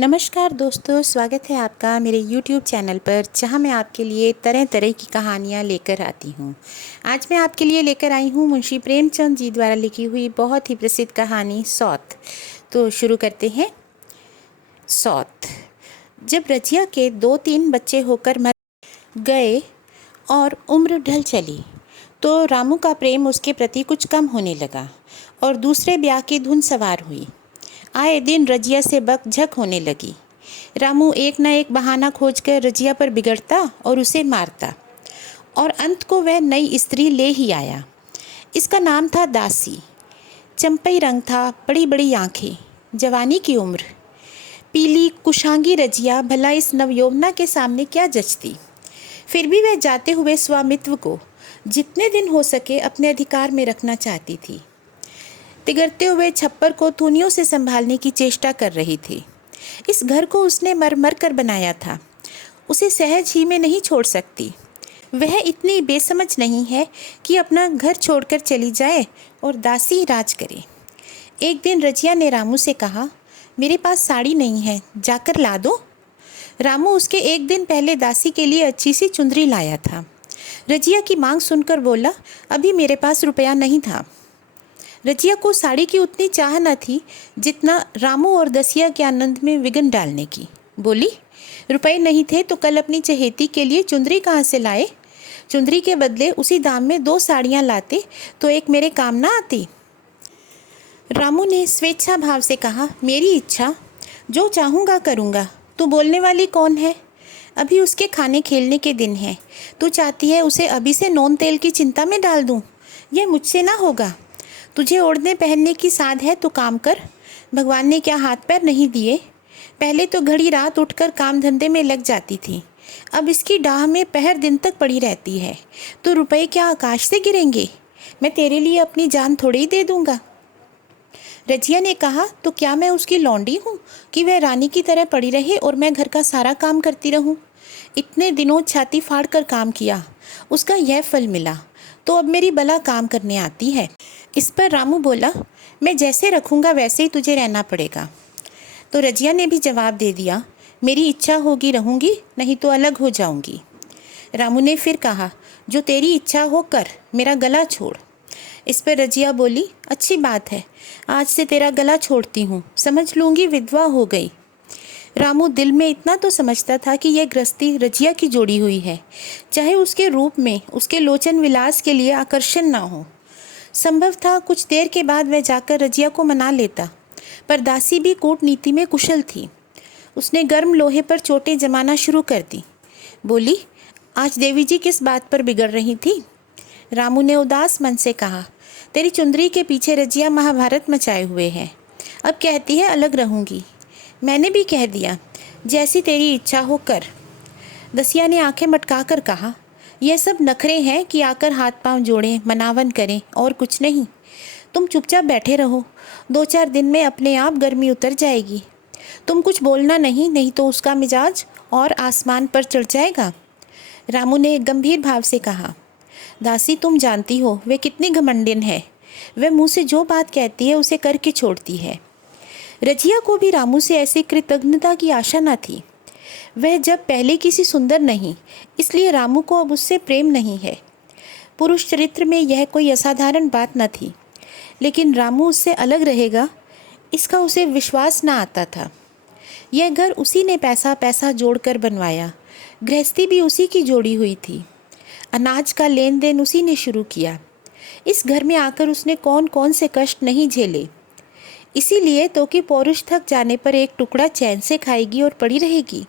नमस्कार दोस्तों, स्वागत है आपका मेरे YouTube चैनल पर, जहां मैं आपके लिए तरह तरह की कहानियां लेकर आती हूं। आज मैं आपके लिए लेकर आई हूं मुंशी प्रेमचंद जी द्वारा लिखी हुई बहुत ही प्रसिद्ध कहानी सौत। तो शुरू करते हैं। सौत। जब रजिया के 2-3 बच्चे होकर मर गए और उम्र ढल चली, तो रामू का प्रेम उसके प्रति कुछ कम होने लगा और दूसरे ब्याह की धुन सवार हुई। आए दिन रजिया से बकझक होने लगी। रामू एक न एक बहाना खोजकर रजिया पर बिगड़ता और उसे मारता, और अंत को वह नई स्त्री ले ही आया। इसका नाम था दासी। चंपई रंग था, बड़ी बड़ी आंखें, जवानी की उम्र। पीली कुशांगी रजिया भला इस नवयौवना के सामने क्या जचती। फिर भी वह जाते हुए स्वामित्व को जितने दिन हो सके अपने अधिकार में रखना चाहती थी। तिगरते हुए छप्पर को थूनियों से संभालने की चेष्टा कर रही थी। इस घर को उसने मर मर कर बनाया था, उसे सहज ही में नहीं छोड़ सकती। वह इतनी बेसमझ नहीं है कि अपना घर छोड़कर चली जाए और दासी राज करे। एक दिन रजिया ने रामू से कहा, मेरे पास साड़ी नहीं है, जाकर ला दो। रामू उसके एक दिन पहले दासी के लिए अच्छी सी चुंदरी लाया था। रजिया की मांग सुनकर बोला, अभी मेरे पास रुपया नहीं था। रजिया को साड़ी की उतनी चाह न थी जितना रामू और दसिया के आनंद में विघ्न डालने की। बोली, रुपए नहीं थे तो कल अपनी चहेती के लिए चुंदरी कहाँ से लाए? चुंदरी के बदले उसी दाम में 2 साड़ियाँ लाते तो एक मेरे काम ना आती। रामू ने स्वेच्छा भाव से कहा, मेरी इच्छा, जो चाहूँगा करूँगा, तू बोलने वाली कौन है? अभी उसके खाने खेलने के दिन हैं। तू चाहती है उसे अभी से नोन तेल की चिंता में डाल दूँ? यह मुझसे ना होगा। तुझे ओढ़ने पहनने की साध है तो काम कर। भगवान ने क्या हाथ पैर नहीं दिए? पहले तो घड़ी रात उठकर काम धंधे में लग जाती थी, अब इसकी डाह में पहर दिन तक पड़ी रहती है। तो रुपए क्या आकाश से गिरेंगे? मैं तेरे लिए अपनी जान थोड़ी ही दे दूंगा। रजिया ने कहा, तो क्या मैं उसकी लौंडी हूँ कि वह रानी की तरह पड़ी रहे और मैं घर का सारा काम करती रहूँ? इतने दिनों छाती फाड़ कर काम किया, उसका यह फल मिला, तो अब मेरी बला काम करने आती है। इस पर रामू बोला, मैं जैसे रखूँगा वैसे ही तुझे रहना पड़ेगा। तो रजिया ने भी जवाब दे दिया, मेरी इच्छा होगी रहूँगी, नहीं तो अलग हो जाऊँगी। रामू ने फिर कहा, जो तेरी इच्छा हो कर, मेरा गला छोड़। इस पर रजिया बोली, अच्छी बात है, आज से तेरा गला छोड़ती हूँ, समझ लूँगी विधवा हो गई। रामू दिल में इतना तो समझता था कि यह गृहस्थी रजिया की जोड़ी हुई है, चाहे उसके रूप में उसके लोचन विलास के लिए आकर्षण ना हो। संभव था कुछ देर के बाद वह जाकर रजिया को मना लेता, पर दासी भी कूटनीति में कुशल थी। उसने गर्म लोहे पर चोटें जमाना शुरू कर दी। बोली, आज देवी जी किस बात पर बिगड़ रही थी? रामू ने उदास मन से कहा, तेरी चुंदरी के पीछे रजिया महाभारत मचाए हुए है। अब कहती है अलग रहूँगी। मैंने भी कह दिया, जैसी तेरी इच्छा हो कर। दसिया ने आंखें मटका कर कहा, यह सब नखरे हैं कि आकर हाथ पांव जोड़ें, मनावन करें, और कुछ नहीं। तुम चुपचाप बैठे रहो, 2-4 दिन में अपने आप गर्मी उतर जाएगी। तुम कुछ बोलना नहीं, नहीं तो उसका मिजाज और आसमान पर चढ़ जाएगा। रामू ने गंभीर भाव से कहा, दासी तुम जानती हो वे कितनी घमंडिन है। वह मुँह से जो बात कहती है उसे करके छोड़ती है। रजिया को भी रामू से ऐसी कृतज्ञता की आशा न थी। वह जब पहले किसी सुंदर नहीं, इसलिए रामू को अब उससे प्रेम नहीं है। पुरुष चरित्र में यह कोई असाधारण बात न थी, लेकिन रामू उससे अलग रहेगा, इसका उसे विश्वास न आता था। यह घर उसी ने पैसा पैसा जोड़कर बनवाया, गृहस्थी भी उसी की जोड़ी हुई थी, अनाज का लेन देन उसी ने शुरू किया। इस घर में आकर उसने कौन कौन से कष्ट नहीं झेले। इसीलिए तो कि पौरुष थक जाने पर एक टुकड़ा चैन से खाएगी और पड़ी रहेगी,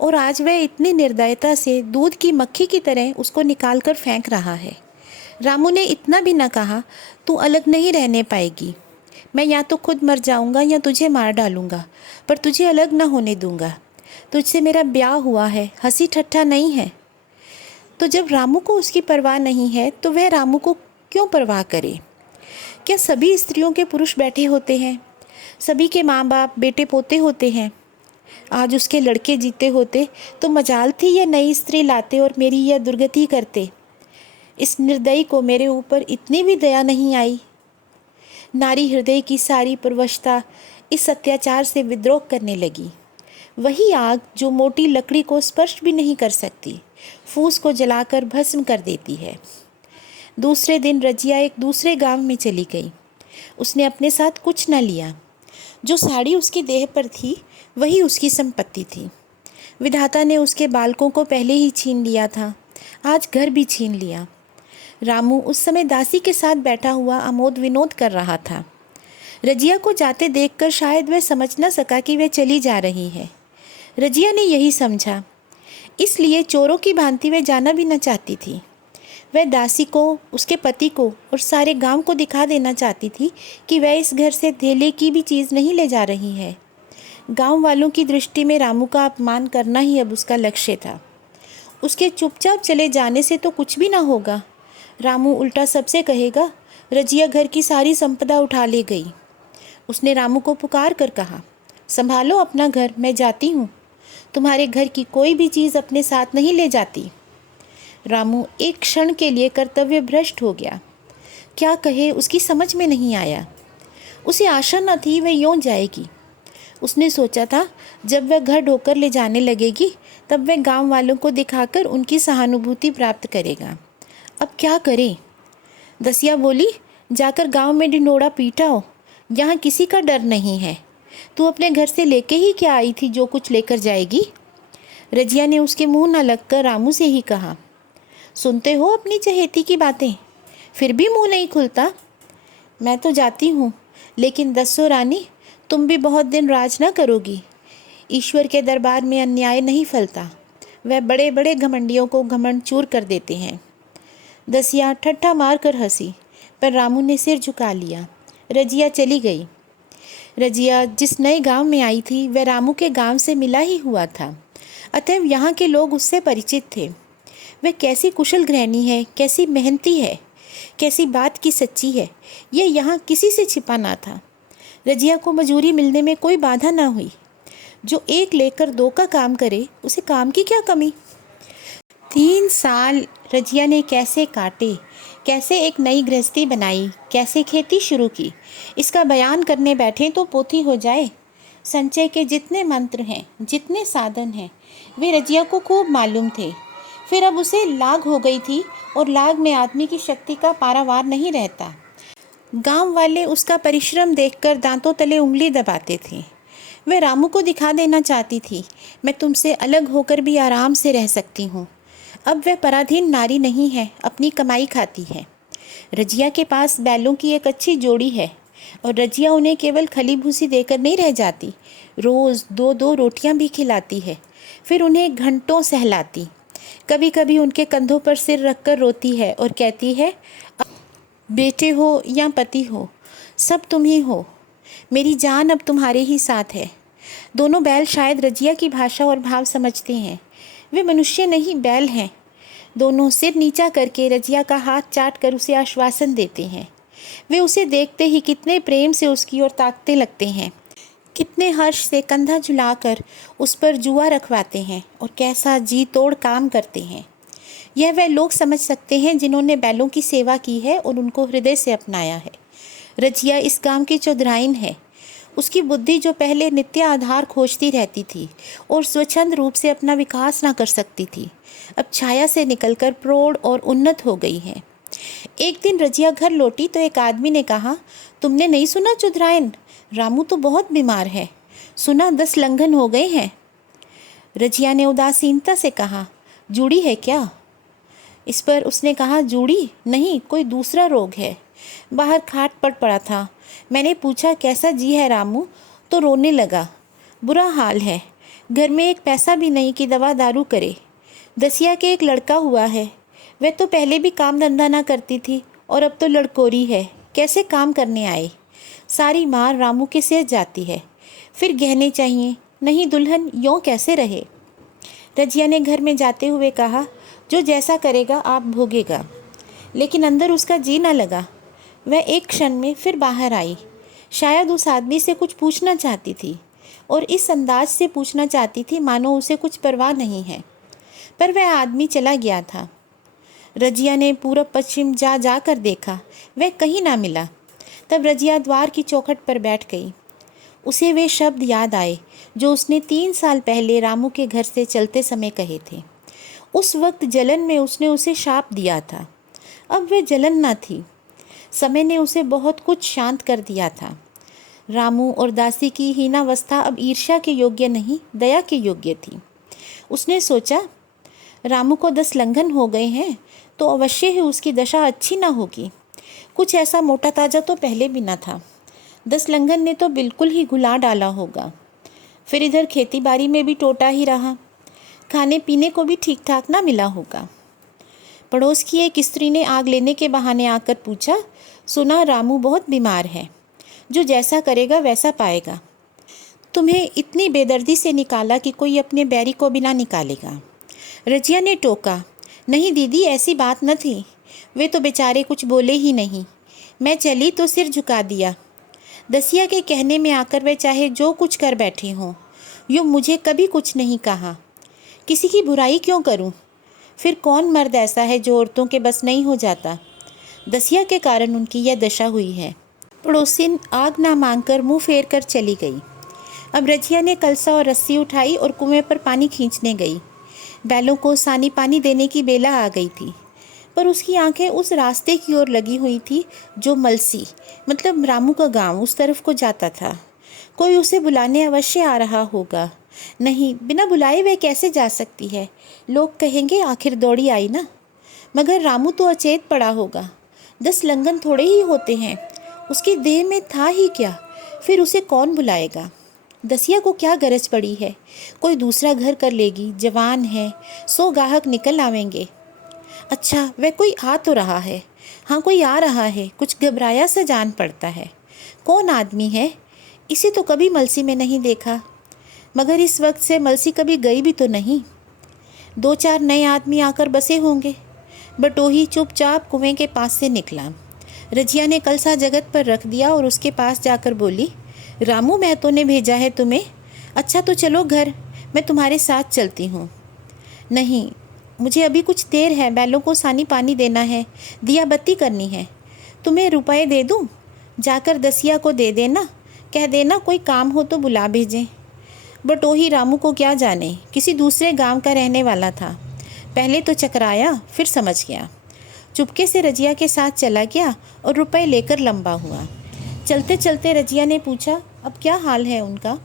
और आज वह इतनी निर्दयता से दूध की मक्खी की तरह उसको निकाल कर फेंक रहा है। रामू ने इतना भी न कहा, तू अलग नहीं रहने पाएगी, मैं या तो खुद मर जाऊंगा या तुझे मार डालूंगा, पर तुझे अलग न होने दूंगा। तुझसे मेरा ब्याह हुआ है, हंसी ठट्ठा नहीं है। तो जब रामू को उसकी परवाह नहीं है तो वह रामू को क्यों परवाह करे? क्या सभी स्त्रियों के पुरुष बैठे होते हैं? सभी के माँ बाप बेटे पोते होते हैं? आज उसके लड़के जीते होते तो मजाल थी यह नई स्त्री लाते और मेरी यह दुर्गति करते। इस निर्दयी को मेरे ऊपर इतनी भी दया नहीं आई। नारी हृदय की सारी परवशता इस अत्याचार से विद्रोह करने लगी। वही आग जो मोटी लकड़ी को स्पर्श भी नहीं कर सकती, फूस को जलाकर भस्म कर देती है। दूसरे दिन रजिया एक दूसरे गांव में चली गई। उसने अपने साथ कुछ न लिया। जो साड़ी उसकी देह पर थी वही उसकी संपत्ति थी। विधाता ने उसके बालकों को पहले ही छीन लिया था, आज घर भी छीन लिया। रामू उस समय दासी के साथ बैठा हुआ आमोद विनोद कर रहा था। रजिया को जाते देखकर शायद वह समझ न सका कि वह चली जा रही है। रजिया ने यही समझा, इसलिए चोरों की भांति वह जाना भी न चाहती थी। वह दासी को, उसके पति को और सारे गांव को दिखा देना चाहती थी कि वह इस घर से धेले की भी चीज़ नहीं ले जा रही है। गांव वालों की दृष्टि में रामू का अपमान करना ही अब उसका लक्ष्य था। उसके चुपचाप चले जाने से तो कुछ भी ना होगा। रामू उल्टा सबसे कहेगा, रजिया घर की सारी संपदा उठा ले गई। उसने रामू को पुकार कर कहा, संभालो अपना घर, मैं जाती हूँ। तुम्हारे घर की कोई भी चीज़ अपने साथ नहीं ले जाती। रामू एक क्षण के लिए कर्तव्य भ्रष्ट हो गया। क्या कहे उसकी समझ में नहीं आया। उसे आशा न थी वह यूँ जाएगी। उसने सोचा था जब वह घर ढोकर ले जाने लगेगी तब वह गांव वालों को दिखाकर उनकी सहानुभूति प्राप्त करेगा। अब क्या करे। दसिया बोली, जाकर गांव में ढिंढोरा पीटाओ, यहाँ किसी का डर नहीं है। तू अपने घर से लेके ही क्या आई थी जो कुछ लेकर जाएगी। रजिया ने उसके मुंह न लगकर रामू से ही कहा, सुनते हो अपनी चहेती की बातें, फिर भी मुंह नहीं खुलता। मैं तो जाती हूँ, लेकिन दसो रानी, तुम भी बहुत दिन राज न करोगी। ईश्वर के दरबार में अन्याय नहीं फलता, वह बड़े बड़े घमंडियों को घमंड चूर कर देते हैं। दसिया ठट्ठा मार कर हंसी, पर रामू ने सिर झुका लिया। रजिया चली गई। रजिया जिस नए गांव में आई थी वह रामू के गांव से मिला ही हुआ था, अतएव यहाँ के लोग उससे परिचित थे। वह कैसी कुशल गृहिणी है, कैसी मेहनती है, कैसी बात की सच्ची है, यह यहाँ किसी से छिपा ना था। रजिया को मजूरी मिलने में कोई बाधा ना हुई। जो एक लेकर दो का काम करे उसे काम की क्या कमी। 3 साल रजिया ने कैसे काटे, कैसे एक नई गृहस्थी बनाई, कैसे खेती शुरू की, इसका बयान करने बैठे तो पोथी हो जाए। संचय के जितने मंत्र हैं, जितने साधन हैं, वे रजिया को खूब मालूम थे। फिर अब उसे लाग हो गई थी और लाग में आदमी की शक्ति का पारावार नहीं रहता। गांव वाले उसका परिश्रम देखकर दांतों तले उंगली दबाते थे। वह रामू को दिखा देना चाहती थी, मैं तुमसे अलग होकर भी आराम से रह सकती हूँ। अब वह पराधीन नारी नहीं है, अपनी कमाई खाती है। रजिया के पास बैलों की एक अच्छी जोड़ी है और रजिया उन्हें केवल खली भूसी देकर नहीं रह जाती, रोज़ 2-2 रोटियां भी खिलाती है, फिर उन्हें घंटों सहलाती। कभी कभी उनके कंधों पर सिर रखकर रोती है और कहती है, बेटे हो या पति हो, सब तुम ही हो, मेरी जान अब तुम्हारे ही साथ है। दोनों बैल शायद रजिया की भाषा और भाव समझते हैं। वे मनुष्य नहीं, बैल हैं। दोनों सिर नीचा करके रजिया का हाथ चाट कर उसे आश्वासन देते हैं। वे उसे देखते ही कितने प्रेम से उसकी ओर ताकते लगते हैं, कितने हर्ष से कंधा झुलाकर उस पर जुआ रखवाते हैं और कैसा जी तोड़ काम करते हैं। यह वह लोग समझ सकते हैं जिन्होंने बैलों की सेवा की है और उनको हृदय से अपनाया है। रजिया इस गांव की चौधराइन है। उसकी बुद्धि जो पहले नित्य आधार खोजती रहती थी और स्वच्छंद रूप से अपना विकास ना कर सकती थी, अब छाया से निकलकर प्रौढ़ और उन्नत हो गई है। एक दिन रजिया घर लौटी तो एक आदमी ने कहा, तुमने नहीं सुना चौधराइन, रामू तो बहुत बीमार है, सुना 10 लंघन हो गए हैं। रजिया ने उदासीनता से कहा, जूड़ी है क्या? इस पर उसने कहा, जूड़ी नहीं, कोई दूसरा रोग है। बाहर खाट पर पड़ा था। मैंने पूछा, कैसा जी है रामू? तो रोने लगा, बुरा हाल है, घर में एक पैसा भी नहीं कि दवा दारू करे। दसिया के एक लड़का हुआ है, वह तो पहले भी काम धंधा ना करती थी और अब तो लड़कोरी है, कैसे काम करने आए। सारी मार रामू के सिर जाती है। फिर गहने चाहिए, नहीं दुल्हन यों कैसे रहे। रजिया ने घर में जाते हुए कहा, जो जैसा करेगा आप भोगेगा। लेकिन अंदर उसका जी न लगा। वह एक क्षण में फिर बाहर आई। शायद उस आदमी से कुछ पूछना चाहती थी और इस अंदाज से पूछना चाहती थी मानो उसे कुछ परवाह नहीं है, पर वह आदमी चला गया था। रजिया ने पूरब पश्चिम जा कर देखा, वह कहीं ना मिला। तब रजिया द्वार की चौखट पर बैठ गई। उसे वे शब्द याद आए जो उसने 3 साल पहले रामू के घर से चलते समय कहे थे। उस वक्त जलन में उसने उसे शाप दिया था। अब वह जलन न थी। समय ने उसे बहुत कुछ शांत कर दिया था। रामू और दासी की हीनावस्था अब ईर्ष्या के योग्य नहीं, दया के योग्य थी। उसने सोचा, रामू को 10 लंघन हो गए हैं तो अवश्य ही उसकी दशा अच्छी ना होगी। कुछ ऐसा मोटा ताजा तो पहले भी न था। 10 लंघन ने तो बिल्कुल ही घुला डाला होगा। फिर इधर खेती बाड़ी में भी टोटा ही रहा। खाने पीने को भी ठीक ठाक ना मिला होगा। पड़ोस की एक स्त्री ने आग लेने के बहाने आकर पूछा, सुना रामू बहुत बीमार है, जो जैसा करेगा वैसा पाएगा। तुम्हें इतनी बेदर्दी से निकाला कि कोई अपने बैरी को भी ना निकालेगा। रजिया ने टोका, नहीं दीदी, ऐसी बात न थी। वे तो बेचारे कुछ बोले ही नहीं। मैं चली तो सिर झुका दिया। दसिया के कहने में आकर वे चाहे जो कुछ कर बैठे हों, यूँ मुझे कभी कुछ नहीं कहा। किसी की बुराई क्यों करूं? फिर कौन मर्द ऐसा है जो औरतों के बस नहीं हो जाता? दसिया के कारण उनकी यह दशा हुई है। पड़ोसिन आग ना मांगकर मुंह फेर कर चली गई। अब रजिया ने कलसा और रस्सी उठाई और कुएं पर पानी खींचने गई। बैलों को सानी पानी देने की बेला आ गई थी, पर उसकी आंखें उस रास्ते की ओर लगी हुई थी जो मलसी मतलब रामू का गांव उस तरफ को जाता था। कोई उसे बुलाने अवश्य आ रहा होगा। नहीं, बिना बुलाए वह कैसे जा सकती है? लोग कहेंगे आखिर दौड़ी आई ना। मगर रामू तो अचेत पड़ा होगा। 10 लंघन थोड़े ही होते हैं। उसकी देह में था ही क्या? फिर उसे कौन बुलाएगा? दसिया को क्या गरज पड़ी है? कोई दूसरा घर कर लेगी, जवान है, 100 गाहक निकल आवेंगे। अच्छा, वह कोई आ तो रहा है। हाँ, कोई आ रहा है। कुछ घबराया सा जान पड़ता है। कौन आदमी है? इसे तो कभी मलसी में नहीं देखा। मगर इस वक्त से मलसी कभी गई भी तो नहीं। 2-4 नए आदमी आकर बसे होंगे। बटोही चुपचाप कुएं के पास से निकला। रजिया ने कलसा जगत पर रख दिया और उसके पास जाकर बोली, रामू महतो ने भेजा है तुम्हें? अच्छा तो चलो घर, मैं तुम्हारे साथ चलती हूँ। नहीं, मुझे अभी कुछ देर है। बैलों को सानी पानी देना है, दिया बत्ती करनी है। तुम्हें रुपए दे दूँ? जाकर दसिया को दे देना। कह देना कोई काम हो तो बुला भेजें। बटोही रामू को क्या जाने, किसी दूसरे गांव का रहने वाला था। पहले तो चकराया, फिर समझ गया। चुपके से रजिया के साथ चला गया और रुपए लेकर लंबा हुआ। चलते चलते रजिया ने पूछा, अब क्या हाल है उनका?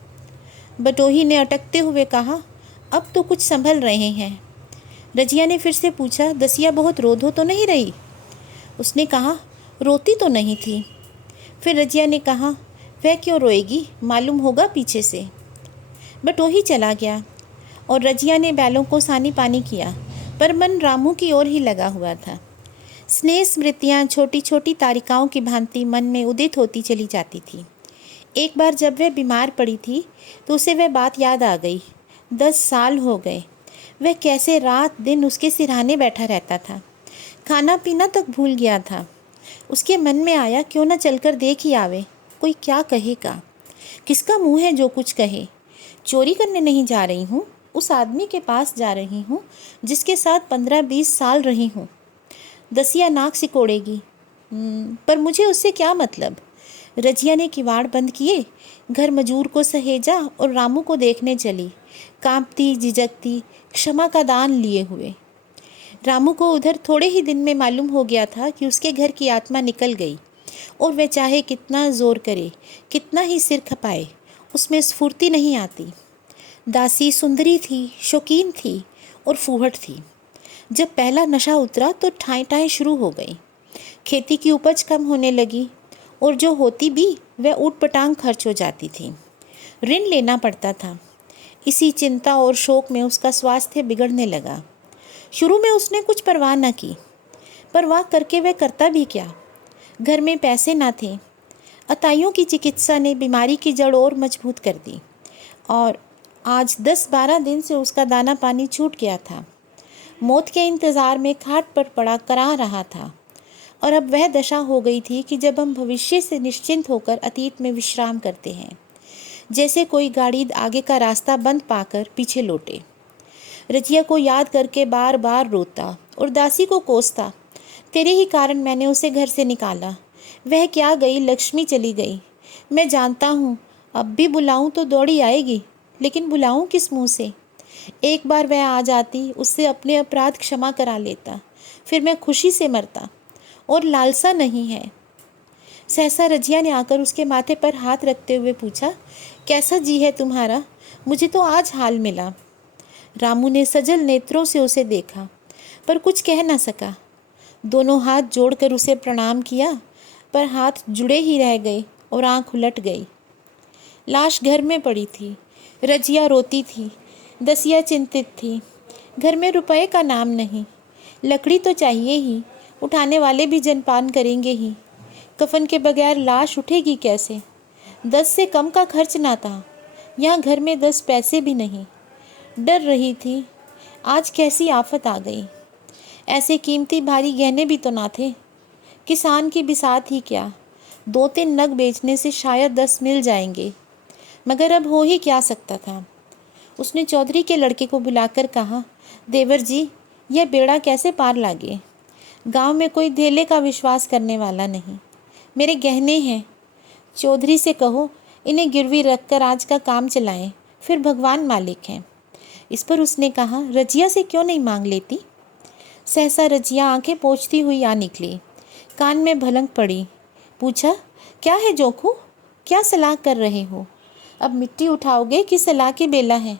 बटोही ने अटकते हुए कहा, अब तो कुछ संभल रहे हैं। रजिया ने फिर से पूछा, दसिया बहुत रो धो तो नहीं रही? उसने कहा, रोती तो नहीं थी। फिर रजिया ने कहा, वह क्यों रोएगी, मालूम होगा पीछे से। बटोही चला गया और रजिया ने बैलों को सानी पानी किया, पर मन रामू की ओर ही लगा हुआ था। स्नेह स्मृतियाँ छोटी छोटी तारिकाओं की भांति मन में उदित होती चली जाती थी। एक बार जब वह बीमार पड़ी थी तो उसे वह बात याद आ गई। 10 साल हो गए। वह कैसे रात दिन उसके सिरहाने बैठा रहता था। खाना पीना तक भूल गया था। उसके मन में आया, क्यों न चलकर देख ही आवे, कोई क्या कहेगा। किसका मुँह है जो कुछ कहे। चोरी करने नहीं जा रही हूँ, उस आदमी के पास जा रही हूँ जिसके साथ 15-20 साल रही हूँ। दसिया नाक सिकोड़ेगी, पर मुझे उससे क्या मतलब। रजिया ने किवाड़ बंद किए, घर मजूर को सहेजा और रामू को देखने चली, कांपती झिझकती, क्षमा का दान लिए हुए। रामू को उधर थोड़े ही दिन में मालूम हो गया था कि उसके घर की आत्मा निकल गई और वह चाहे कितना जोर करे, कितना ही सिर खपाए, उसमें स्फूर्ति नहीं आती। दासी सुंदरी थी, शौकीन थी और फूहड़ थी। जब पहला नशा उतरा तो ठाएं ठाएं शुरू हो गई। खेती की उपज कम होने लगी और जो होती भी वह ऊट-पटांग खर्च हो जाती थी। ऋण लेना पड़ता था। इसी चिंता और शोक में उसका स्वास्थ्य बिगड़ने लगा। शुरू में उसने कुछ परवाह न की, परवाह करके वह करता भी क्या। घर में पैसे ना थे। अताइयों की चिकित्सा ने बीमारी की जड़ और मजबूत कर दी और आज 10-12 दिन से उसका दाना पानी छूट गया था। मौत के इंतज़ार में खाट पर पड़ा करा रहा था और अब वह दशा हो गई थी कि जब हम भविष्य से निश्चिंत होकर अतीत में विश्राम करते हैं, जैसे कोई गाड़ी आगे का रास्ता बंद पाकर पीछे लौटे। रजिया को याद करके बार बार रोता और दासी को कोसता, तेरे ही कारण मैंने उसे घर से निकाला। वह क्या गई, लक्ष्मी चली गई। मैं जानता हूँ अब भी बुलाऊं तो दौड़ी आएगी, लेकिन बुलाऊं किस मुंह से? एक बार वह आ जाती, उससे अपने अपराध क्षमा करा लेता, फिर मैं खुशी से मरता। और लालसा नहीं है। सहसा रजिया ने आकर उसके माथे पर हाथ रखते हुए पूछा, कैसा जी है तुम्हारा? मुझे तो आज हाल मिला। रामू ने सजल नेत्रों से उसे देखा, पर कुछ कह न सका। दोनों हाथ जोड़कर उसे प्रणाम किया, पर हाथ जुड़े ही रह गए और आंख उलट गई। लाश घर में पड़ी थी। रजिया रोती थी। दसिया चिंतित थी। घर में रुपए का नाम नहीं। लकड़ी तो चाहिए ही, उठाने वाले भी जनपान करेंगे ही। कफन के बगैर लाश उठेगी कैसे? 10 से कम का खर्च ना था। यहाँ घर में 10 पैसे भी नहीं। डर रही थी, आज कैसी आफत आ गई। ऐसे कीमती भारी गहने भी तो ना थे। किसान की बिसात ही क्या, 2-3 नग बेचने से शायद 10 मिल जाएंगे, मगर अब हो ही क्या सकता था। उसने चौधरी के लड़के को बुलाकर कहा, देवर जी, यह बेड़ा कैसे पार लागे? गांव में कोई धेले का विश्वास करने वाला नहीं। मेरे गहने हैं, चौधरी से कहो इन्हें गिरवी रखकर आज का काम चलाएं, फिर भगवान मालिक हैं। इस पर उसने कहा, रजिया से क्यों नहीं मांग लेती? सहसा रजिया आंखें पोंछती हुई आ निकली, कान में भलंक पड़ी। पूछा, क्या है जोखू, क्या सलाह कर रहे हो? अब मिट्टी उठाओगे कि सलाह की बेला है?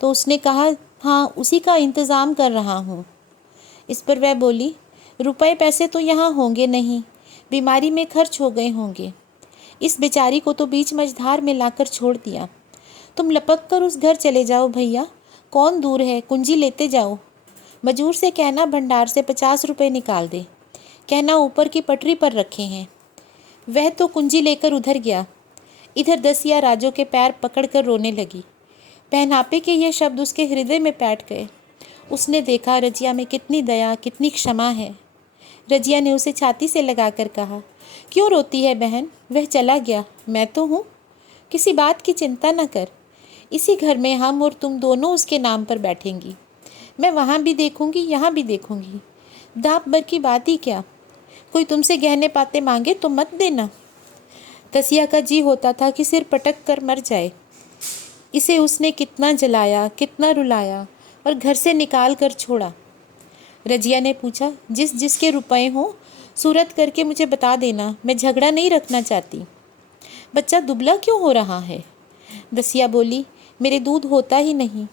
तो उसने कहा, हाँ, उसी का इंतज़ाम कर रहा हूँ। इस पर वह बोली, रुपए पैसे तो यहाँ होंगे नहीं, बीमारी में खर्च हो गए होंगे। इस बेचारी को तो बीच मझधार में लाकर छोड़ दिया। तुम लपक कर उस घर चले जाओ भैया, कौन दूर है, कुंजी लेते जाओ। मजूर से कहना भंडार से 50 रुपये निकाल दे, कहना ऊपर की पटरी पर रखे हैं। वह तो कुंजी लेकर उधर गया। इधर दसिया राजो के पैर पकड़कर रोने लगी। पहनापे के ये शब्द उसके हृदय में बैठ गए। उसने देखा रजिया में कितनी दया, कितनी क्षमा है। रजिया ने उसे छाती से लगाकर कहा, क्यों रोती है बहन? वह चला गया, मैं तो हूँ। किसी बात की चिंता न कर। इसी घर में हम और तुम दोनों उसके नाम पर बैठेंगी। मैं वहाँ भी देखूंगी, यहाँ भी देखूंगी। दाप भर की बात ही क्या। कोई तुमसे गहने पाते मांगे तो मत देना। दसिया का जी होता था कि सिर पटक कर मर जाए। इसे उसने कितना जलाया, कितना रुलाया और घर से निकाल कर छोड़ा। रजिया ने पूछा, जिस जिसके रुपए हों सूरत करके मुझे बता देना, मैं झगड़ा नहीं रखना चाहती। बच्चा दुबला क्यों हो रहा है? दसिया बोली, मेरे दूध होता ही नहीं।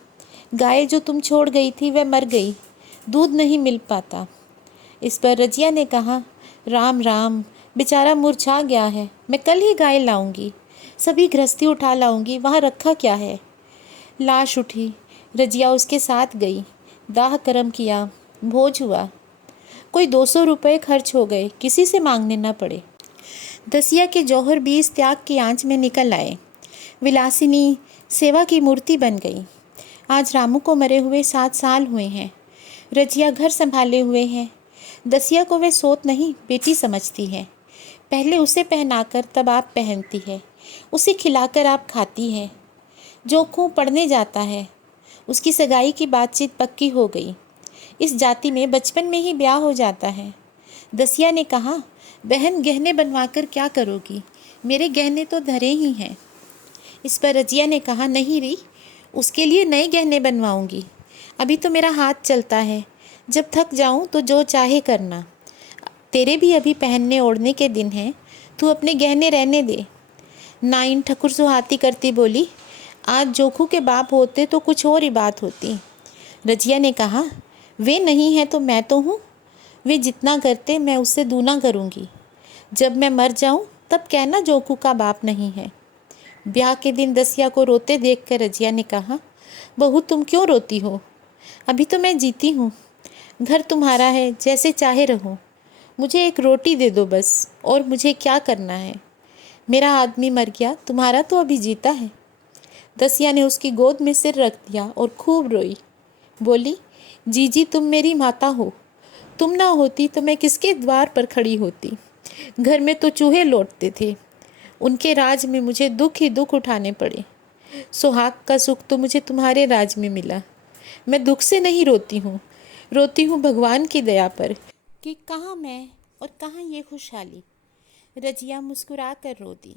गाय जो तुम छोड़ गई थी वह मर गई, दूध नहीं मिल पाता। इस पर रजिया ने कहा, राम राम, बेचारा मुरझा गया है। मैं कल ही गाय लाऊंगी, सभी गृहस्थी उठा लाऊंगी, वहाँ रखा क्या है। लाश उठी, रजिया उसके साथ गई। दाह कर्म किया, भोज हुआ। कोई 200 रुपये खर्च हो गए, किसी से मांगने न पड़े। दसिया के जौहर भी इस त्याग की आंच में निकल आए। विलासिनी सेवा की मूर्ति बन गई। आज रामू को मरे हुए 7 साल हुए हैं। रजिया घर संभाले हुए है। दसिया को वह सोत नहीं, बेटी समझती है। पहले उसे पहनाकर तब आप पहनती है, उसे खिलाकर आप खाती है। जोखू पढ़ने जाता है। उसकी सगाई की बातचीत पक्की हो गई। इस जाति में बचपन में ही ब्याह हो जाता है। दसिया ने कहा, बहन गहने बनवाकर क्या करोगी? मेरे गहने तो धरे ही हैं। इस पर रजिया ने कहा, नहीं री, उसके लिए नए गहने बनवाऊंगी। अभी तो मेरा हाथ चलता है, जब थक जाऊं तो जो चाहे करना। तेरे भी अभी पहनने ओढ़ने के दिन हैं, तू अपने गहने रहने दे। नाइन ठकुर सुहाती करती बोली, आज जोखू के बाप होते तो कुछ और ही बात होती। रजिया ने कहा, वे नहीं है तो मैं तो हूँ। वे जितना करते मैं उससे दूना करूँगी। जब मैं मर जाऊँ तब कहना जोखू का बाप नहीं है। ब्याह के दिन दसिया को रोते देखकर रजिया ने कहा, बहू तुम क्यों रोती हो? अभी तो मैं जीती हूँ। घर तुम्हारा है, जैसे चाहे रहो। मुझे एक रोटी दे दो बस, और मुझे क्या करना है। मेरा आदमी मर गया, तुम्हारा तो अभी जीता है। दसिया ने उसकी गोद में सिर रख दिया और खूब रोई। बोली, जीजी तुम मेरी माता हो। तुम ना होती तो मैं किसके द्वार पर खड़ी होती। घर में तो चूहे लौटते थे। उनके राज में मुझे दुख ही दुख उठाने पड़े। सुहाग का सुख तो मुझे तुम्हारे राज में मिला। मैं दुख से नहीं रोती हूँ, रोती हूँ भगवान की दया पर कि कहाँ मैं और कहाँ ये खुशहाली। रजिया मुस्कुरा कर रो दी।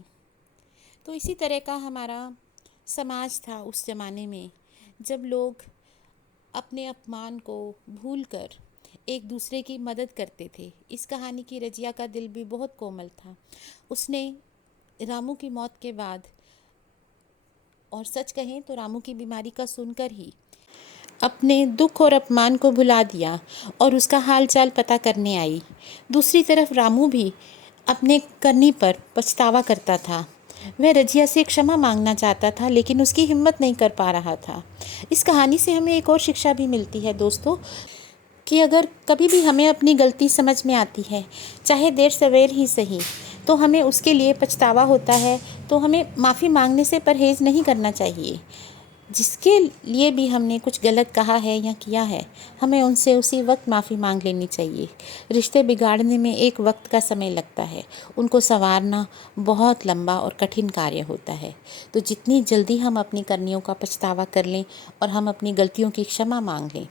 तो इसी तरह का हमारा समाज था उस ज़माने में, जब लोग अपने अपमान को भूलकर एक दूसरे की मदद करते थे। इस कहानी की रजिया का दिल भी बहुत कोमल था। उसने रामू की मौत के बाद, और सच कहें तो रामू की बीमारी का सुनकर ही, अपने दुख और अपमान को भुला दिया और उसका हाल चाल पता करने आई। दूसरी तरफ रामू भी अपने करनी पर पछतावा करता था। वह रजिया से क्षमा मांगना चाहता था, लेकिन उसकी हिम्मत नहीं कर पा रहा था। इस कहानी से हमें एक और शिक्षा भी मिलती है दोस्तों, कि अगर कभी भी हमें अपनी गलती समझ में आती है, चाहे देर सवेर ही सही, तो हमें उसके लिए पछतावा होता है, तो हमें माफ़ी मांगने से परहेज़ नहीं करना चाहिए। जिसके लिए भी हमने कुछ गलत कहा है या किया है, हमें उनसे उसी वक्त माफ़ी मांग लेनी चाहिए। रिश्ते बिगाड़ने में एक वक्त का समय लगता है, उनको संवारना बहुत लंबा और कठिन कार्य होता है। तो जितनी जल्दी हम अपनी करनियों का पछतावा कर लें और हम अपनी गलतियों की क्षमा मांग लें,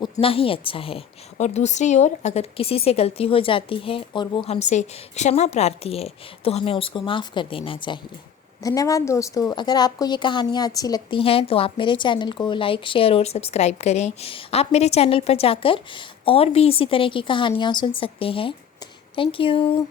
उतना ही अच्छा है। और दूसरी ओर, अगर किसी से गलती हो जाती है और वो हमसे क्षमा प्रार्थी है, तो हमें उसको माफ़ कर देना चाहिए। धन्यवाद दोस्तों। अगर आपको ये कहानियाँ अच्छी लगती हैं तो आप मेरे चैनल को लाइक, शेयर और सब्सक्राइब करें। आप मेरे चैनल पर जाकर और भी इसी तरह की कहानियाँ सुन सकते हैं। Thank you.